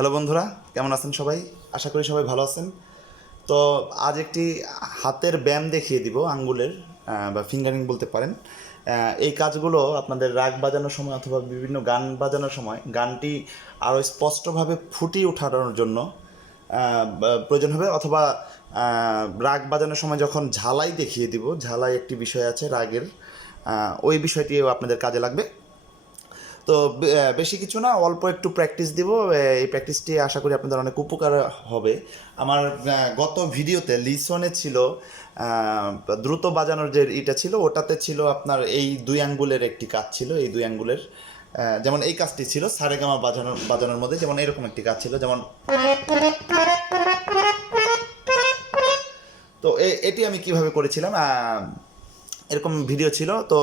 Hello বন্ধুরা, কেমন আছেন সবাই? আশা করি সবাই ভালো আছেন। তো আজ একটি হাতের ব্যায়াম দেখিয়ে দিব, আঙ্গুলের বা ফিঙ্গারিং বলতে পারেন। এই কাজগুলো আপনাদের রাগ বাজানোর সময় অথবা বিভিন্ন গান বাজানোর সময় গানটি আরও স্পষ্টভাবে ফুটিয়ে ওঠানোর জন্য প্রয়োজন হবে, অথবা রাগ বাজানোর সময় যখন ঝালাই দেখিয়ে দিব, ঝালাই একটি বিষয় আছে রাগের, ওই বিষয়টিও আপনাদের কাজে লাগবে। তো বেশি কিছু না, অল্প একটু প্র্যাকটিস দিব। এই প্র্যাকটিসটি আশা করি আপনাদের অনেক উপকার হবে। আমার গত ভিডিওতে লিসনে ছিল দ্রুত বাজানোর যে এটা ছিল, ওটাতে ছিল আপনার এই দুই আঙ্গুলের একটি কাজ ছিল, এই দুই আঙ্গুলের যেমন এই কাজটি ছিল সারেগামা বাজানোর মধ্যে, যেমন এরকম একটি কাজ ছিল, যেমন তো এটি আমি কিভাবে করেছিলাম, এরকম ভিডিও ছিল। তো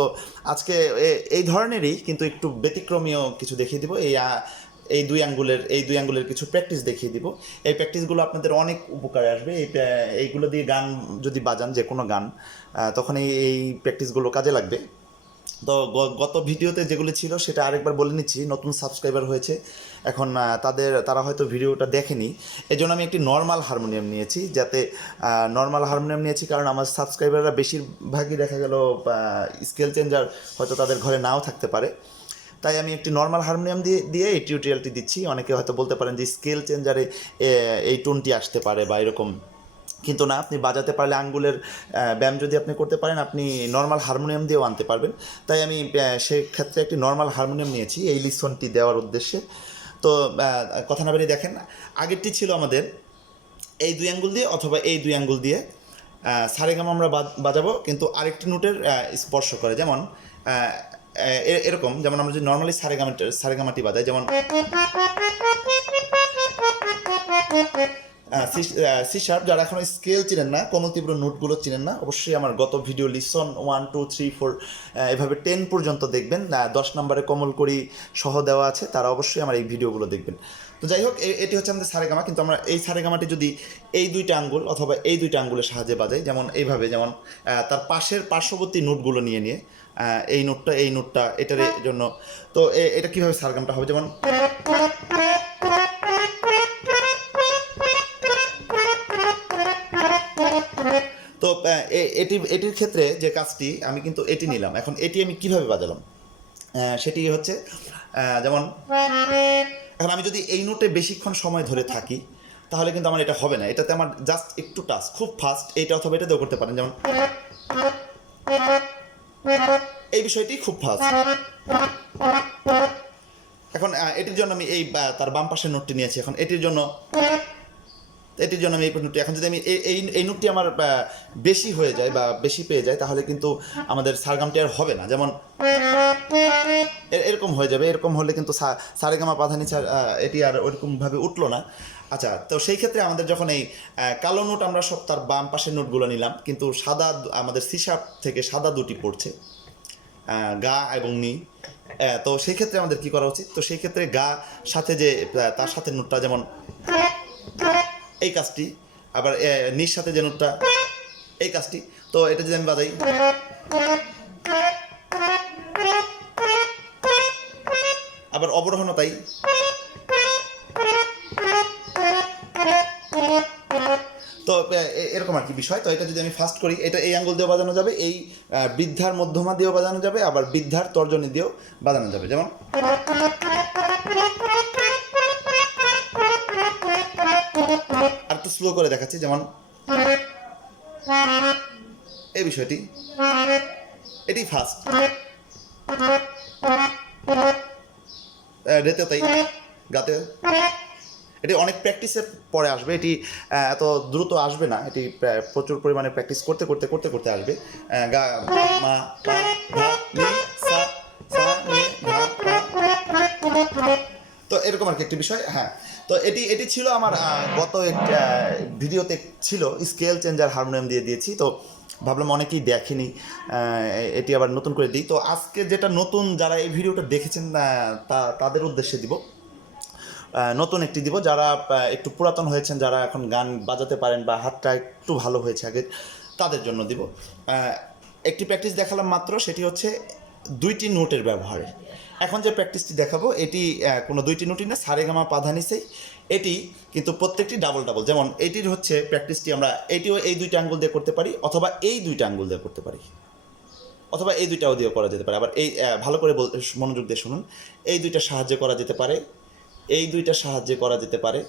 আজকে এই ধরনেরই কিন্তু একটু ব্যতিক্রমীয় কিছু দেখিয়ে দিব। এই দুই আঙ্গুলের কিছু প্র্যাকটিস দেখিয়ে দিব। এই প্র্যাকটিসগুলো আপনাদের অনেক উপকারে আসবে। এইগুলো দিয়ে গান যদি বাজান, যে কোনো গান, তখন এই প্র্যাকটিসগুলো কাজে লাগবে। তো গত ভিডিওতে যেগুলি ছিল সেটা আরেকবার বলে নিচ্ছি। নতুন সাবস্ক্রাইবার হয়েছে এখন, তারা হয়তো ভিডিওটা দেখেনি। এই জন্য আমি একটি নর্মাল হারমোনিয়াম নিয়েছি, নর্মাল হারমোনিয়াম নিয়েছি কারণ আমার সাবস্ক্রাইবাররা বেশিরভাগই দেখা গেল স্কেল চেঞ্জার হয়তো তাদের ঘরে নাও থাকতে পারে। তাই আমি একটি নর্মাল হারমোনিয়াম দিয়ে এই টিউটোরিয়ালটি দিচ্ছি। অনেকে হয়তো বলতে পারেন যে স্কেল চেঞ্জারে এই টোনটি আসতে পারে বা এরকম, কিন্তু না, আপনি বাজাতে পারলে আঙ্গুলের ব্যায়াম যদি আপনি করতে পারেন, আপনি নর্মাল হারমোনিয়াম দিয়েও আনতে পারবেন। তাই আমি সেক্ষেত্রে একটি নর্মাল হারমোনিয়াম নিয়েছি এই লিসনটি দেওয়ার উদ্দেশ্যে। তো কথা না বেরিয়ে দেখেন, আগেরটি ছিল আমাদের এই দুই আঙ্গুল দিয়ে অথবা এই দুই আঙ্গুল দিয়ে সারেগামা আমরা বাজাবো, কিন্তু আরেকটি নোটের স্পর্শ করে, যেমন এরকম, যেমন আমরা যদি নর্মালি সারেগামাটি বাজাই, যেমন সি শার্প। যারা এখনো স্কেল চিনেন না, কোমল তীব্র নোটগুলো চিনেন না, অবশ্যই আমার গত ভিডিও লিসন 1, 2, 3, 4 এভাবে 10 পর্যন্ত দেখবেন। 10 নম্বরে কোমল করি সহ দেওয়া আছে, তারা অবশ্যই আমার এই ভিডিওগুলো দেখবেন। তো যাই হোক, এটি হচ্ছে আমাদের সারেগামা, কিন্তু আমরা এই সারেগামাটি যদি এই দুইটা আঙ্গুল অথবা এই দুইটা আঙ্গুলের সাহায্যে বাজাই, যেমন এইভাবে, যেমন তার পার্শ্ববর্তী নোটগুলো নিয়ে এই নোটটা এটার জন্য। তো এটা কীভাবে সারেগামটা হবে, যেমন তো এটির ক্ষেত্রে যে কাজটি আমি কিন্তু এটি নিলাম। এখন এটি আমি কিভাবে বাজালাম, সেটি হচ্ছে যেমন এখন আমি যদি এই নোটে বেশিক্ষণ সময় ধরে থাকি, তাহলে কিন্তু আমার এটা হবে না। এটাতে আমার জাস্ট একটু টাচ, খুব ফাস্ট, এইটা অথবা এটাতেও করতে পারেন, যেমন এই বিষয়টি খুব ফাস্ট। এখন এটির জন্য আমি তার বাম পাশের নোটটি নিয়েছি। এখন এটির জন্য আমি এই নোটটি, এখন যদি আমি এই নোটটি আমার বেশি হয়ে যায় বা বেশি পেয়ে যায়, তাহলে কিন্তু আমাদের সারগামটি আর হবে না। যেমন এরকম হয়ে যাবে, এরকম হলে কিন্তু সারেগামা পাধানি এটি আর ওইরকমভাবে উঠলো না। আচ্ছা, তো সেই ক্ষেত্রে আমাদের যখন এই কালো নোট আমরা সব তার বাম পাশের নোটগুলো নিলাম, কিন্তু সাদা আমাদের সি শার্প থেকে সাদা দুটি পড়ছে, গা এবং নি। তো সেই ক্ষেত্রে আমাদের কি করা উচিত? তো সেই ক্ষেত্রে গা সাথে যে তার সাথে নোটটা, যেমন এই কাজটি, আবার নির সাথে যে নোটটা, এই কাজটি। তো এটা যদি আমি বাজাই, আবার অবরোহণ তাই। তো এরকম আর কি বিষয়। তো এটা যদি আমি ফাস্ট করি, এটা এই আঙ্গুল দিয়েও বাজানো যাবে, এই বৃদ্ধার মধ্যমা দিয়েও বাজানো যাবে, আবার বৃদ্ধার তর্জনী দিয়েও বাজানো যাবে, যেমন আর একটু স্লো করে দেখাচ্ছি, যেমন এই বিষয়টি, এটি ফাস্ট, রেতেও তাই, গাতেও। এটি অনেক প্র্যাকটিসের পরে আসবে, এটি এত দ্রুত আসবে না, এটি প্রচুর পরিমাণে প্র্যাকটিস করতে আসবে। গা, মা, পা, ধা, নি, সা, সা, নি, ধা, পা। তো এরকম আর কি একটি বিষয়। হ্যাঁ, তো এটি ছিল আমার গত ভিডিওতে ছিল স্কেল চেঞ্জার হারমোনিয়াম দিয়েছি। তো ভাবলাম অনেকেই দেখেনি, এটি আবার নতুন করে দিই। তো আজকে যেটা নতুন, যারা এই ভিডিওটা দেখেছেন তাদের উদ্দেশ্যে দিব, নতুন একটি দিব। যারা একটু পুরাতন হয়েছেন, যারা এখন গান বাজাতে পারেন বা হাতটা একটু ভালো হয়েছে আগে, তাদের জন্য দিব। একটি প্র্যাকটিস দেখালাম মাত্র, সেটি হচ্ছে দুইটি নোটের ব্যবহারে। এখন যে প্র্যাকটিসটি দেখাবো, এটি কোনো দুইটি নোটই না, সারেগামা পাধানিসেই এটি কিন্তু প্রত্যেকটি ডাবল ডাবল। যেমন এটির হচ্ছে প্র্যাকটিসটি আমরা এটিও এই দুইটা আঙ্গুল দিয়ে করতে পারি, অথবা এই দুইটা আঙ্গুল দিয়ে করতে পারি, অথবা এই দুইটাও দিয়েও করা যেতে পারে। আবার এই ভালো করে মনোযোগ দিয়ে শুনুন, এই দুইটা সাহায্যে করা যেতে পারে, এই দুইটা সাহায্যে করা যেতে পারে,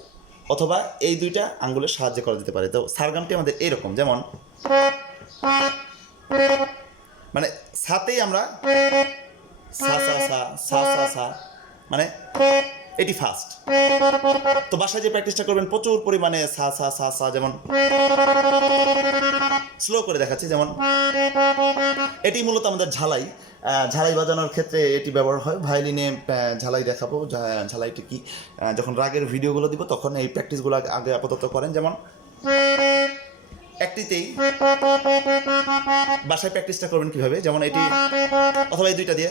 অথবা এই দুইটা আঙ্গুলের সাহায্যে করা যেতে পারে। তো সারগামটি আমাদের এরকম, যেমন মানে সাতেই আমরা সা সা সা সা সা সা, মানে এটি ফার্স্ট। তো বাসায় যে প্র্যাকটিসটা করবেন প্রচুর পরিমাণে সা সা সা সা, যেমন স্লো করে দেখাচ্ছি, যেমন এটি মূলত আমাদের ঝালাই, ঝালাই বাজানোর ক্ষেত্রে এটি ব্যবহার হয়। ভায়োলিনে ঝালাই দেখাবো, ঝালাইটি কি যখন রাগের ভিডিওগুলো দিব তখন এই প্র্যাকটিসগুলো আগে আপাতত করেন। যেমন একটিতেই বাসায় প্র্যাকটিসটা করবেন কীভাবে, যেমন এটি অথবা এই দুইটা দিয়ে,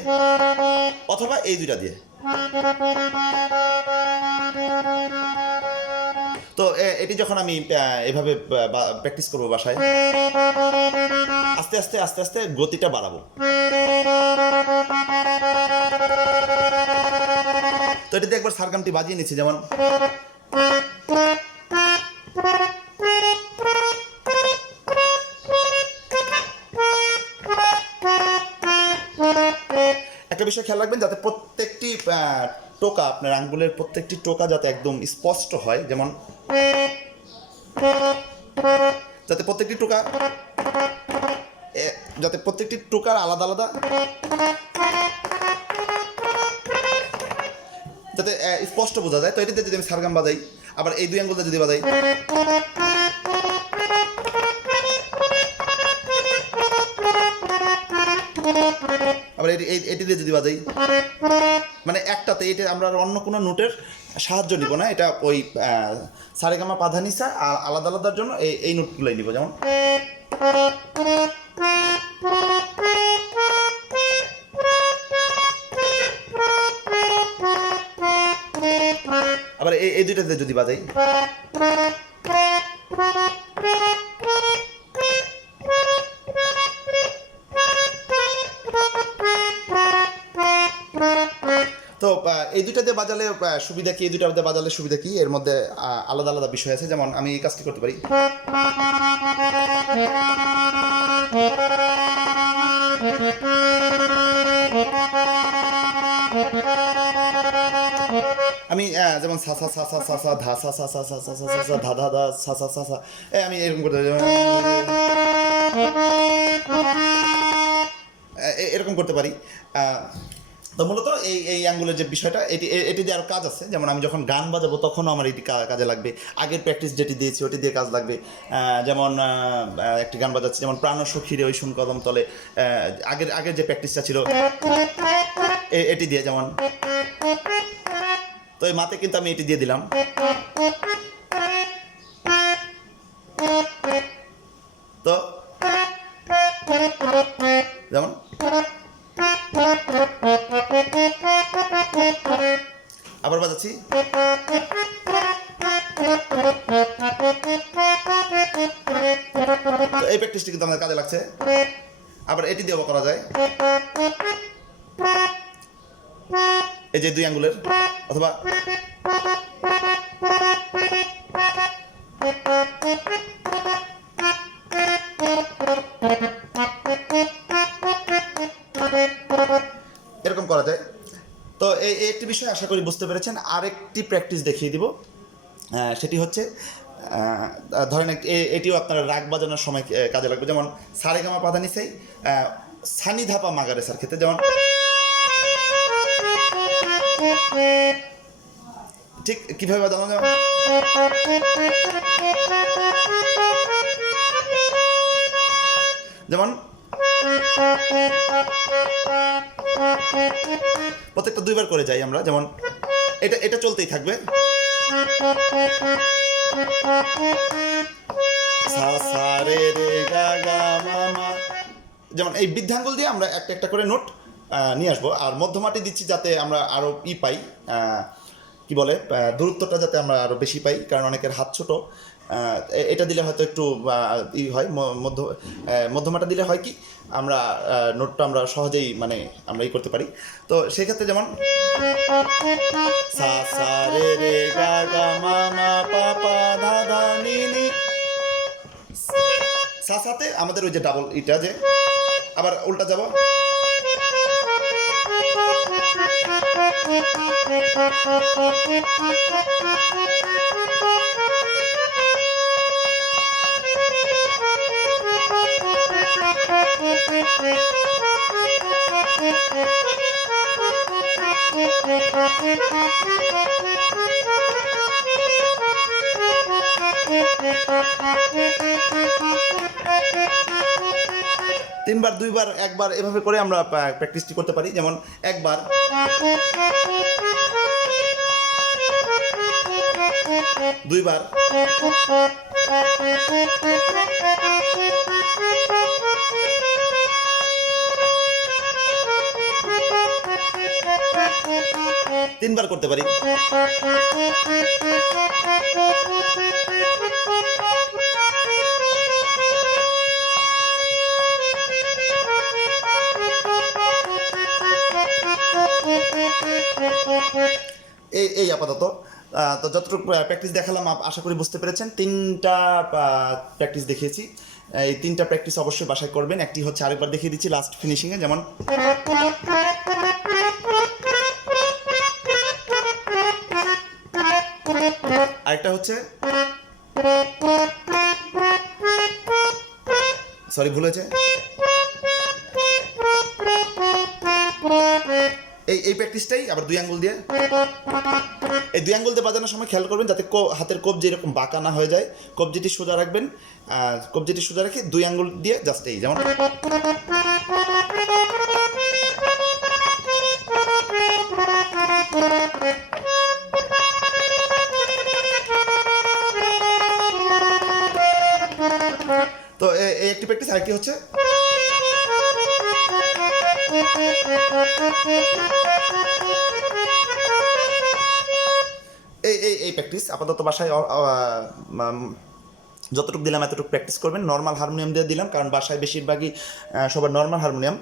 অথবা এই দুইটা দিয়ে। তো এটি যখন আমি এভাবে প্র্যাকটিস করবো বাসায়, আস্তে আস্তে আস্তে আস্তে গতিটা বাড়াবো। তো এটিতে একবার সারগামটি বাজিয়ে নিচ্ছি, যেমন একটা বিষয় খেয়াল রাখবেন যাতে প্রত্যেকটি টোকা, আপনার আঙ্গুলের প্রত্যেকটি টোকা যাতে একদম স্পষ্ট হয়, যেমন যাতে প্রত্যেকটি টোকার আলাদা আলাদা যাতে স্পষ্ট বোঝা যায়। তো এটিতে যদি আমি সারগাম বাজাই, আবার এই দুই আঙ্গুলটা যদি বাজাই, আবার এটি দিয়ে যদি বাজাই, মানে একটাতে, এটা আমরা অন্য কোনো নোটের সাহায্য নিব না, এটা ওই সারেগামা পাধানিসা আর আলাদা আলাদার জন্য এই নোটগুলোই নিব। যেমন আবার এই দুইটাতে যদি বাজাই, তো এই দুইটাতে বাজালে সুবিধা কি, এই দুইটাতে বাজালে সুবিধা কি, এর মধ্যে আলাদা আলাদা বিষয় আছে। যেমন আমি এই কাজটি করতে পারি, আমি যেমন সা সা সা সা সা সা ধা সা সা সা সা সা সা সা ধা ধা ধা সা সা সা সা, আমি এরকম করতে পারি, এরকম করতে পারি। তো মূলত এই আঙ্গুলের যে বিষয়টা, এটি দিয়ে আরও কাজ আছে। যেমন আমি যখন গান বাজাবো তখনও আমার এটি কাজে লাগবে, আগের প্র্যাকটিস যেটি দিয়েছি ওটি দিয়ে কাজ লাগবে। যেমন একটি গান বাজাচ্ছি, যেমন প্রাণ সখীরে ওই শুন কদম তলে, আগের যে প্র্যাকটিসটা ছিল এটি দিয়ে, যেমন তো এই মাতে কিন্তু আমি এটি দিয়ে দিলাম। তো যেমন আবার বাজাচ্ছি, তো এই প্র্যাকটিসটি কিন্তু আমাদের কাজে লাগছে। আবার এটি দিয়েও করা যায়, এই যে দুই আঙ্গুলের, অথবা এরকম করা যায়। তো এই একটি বিষয় আশা করি বুঝতে পেরেছেন। আরেকটি প্র্যাকটিস দেখিয়ে দিব, সেটি হচ্ছে ধরেন এটিও আপনারা রাগ বাজানোর সময় কাজে লাগবে। যেমন সারেগামা পাধানিসাই সানি ধাপা মাগারেসার ক্ষেত্রে, যেমন ঠিক কীভাবে বাজানো, যেমন প্রত্যেকটা দুইবার করে যাই আমরা, যেমন এটা চলতেই থাকবে, যেমন এই বৃদ্ধাঙ্গুল দিয়ে আমরা একটা একটা করে নোট নিয়ে আসবো। আর মধ্যমাটি দিচ্ছি যাতে আমরা আরও পাই, কি বলে, দূরত্বটা যাতে আমরা আরও বেশি পাই, কারণ অনেকের হাত ছোট, এটা দিলে হয়তো একটু ই হয়, মধ্যমাটা দিলে হয় কি আমরা নোটটা আমরা সহজেই মানে আমরা ই করতে পারি। তো সেক্ষেত্রে যেমন সা সা রে রে গা গা মা মা পা পা ধা ধা নি নি, সা সাতে আমাদের ওই যে ডাবল ইটা যে, আবার উল্টা যাব, তিনবার দুইবার একবার এভাবে করে আমরা প্র্যাকটিসটি করতে পারি। যেমন একবার, দুইবার, তিনবার করতে পারি। এই আপাতত তো যতটুকু প্র্যাকটিস দেখালাম আশা করি বুঝতে পেরেছেন। তিনটা প্র্যাকটিস দেখিয়েছি, এই তিনটা প্র্যাকটিস অবশ্যই বাসায় করবেন। একটি হচ্ছে আরেকবার দেখিয়ে দিচ্ছি লাস্ট ফিনিশিংয়ে, যেমন আরেকটা হচ্ছে, সরি ভুল হয়েছে, এই প্র্যাকটিসটাই আবার দুই আঙ্গুল দিয়ে, এই দুই আঙ্গুল দিয়ে বাজানোর সময় খেয়াল করবেন যাতে হাতের কবজি এরকম বাঁকা না হয়ে যায়। কবজিটি সোজা রাখবেন, কবজিটি সোজা রেখে দুই আঙ্গুল দিয়ে জাস্ট এই যেমন, তো এই একটি প্র্যাকটিস। আরেকটি হচ্ছে এই প্র্যাকটিস আপাতত বাসায় যতটুকু দিলাম এতটুকু প্র্যাকটিস করবেন। নর্মাল হারমোনিয়াম দিয়ে দিলাম কারণ বাসায় বেশিরভাগই সবার নর্মাল হারমোনিয়াম।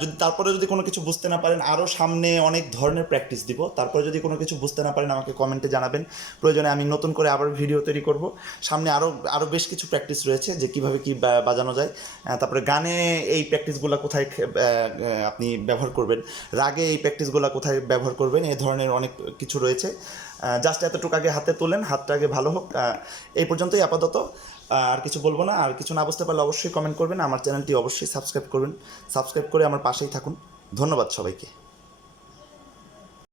যদি তারপরে যদি কোনো কিছু বুঝতে না পারেন, আরও সামনে অনেক ধরনের প্র্যাকটিস দিব। তারপরে যদি কোনো কিছু বুঝতে না পারেন আমাকে কমেন্টে জানাবেন, প্রয়োজনে আমি নতুন করে আবার ভিডিও তৈরি করব। সামনে আরও বেশ কিছু প্র্যাকটিস রয়েছে যে কীভাবে কী বাজানো যায়। তারপরে গানে এই প্র্যাকটিসগুলো কোথায় আপনি ব্যবহার করবেন, রাগে এই প্র্যাকটিসগুলো কোথায় ব্যবহার করবেন, এই ধরনের অনেক কিছু রয়েছে। জাস্ট এতটুকু আগে হাতে তোলেন, হাতটা আগে ভালো হোক। এই পর্যন্তই আপাতত, আর কিছু বলবো না। আর কিছু না বুঝতে পারলে অবশ্যই কমেন্ট করবেন। আমার চ্যানেলটি অবশ্যই সাবস্ক্রাইব করবেন, সাবস্ক্রাইব করে আমার পাশেই থাকুন। ধন্যবাদ সবাইকে।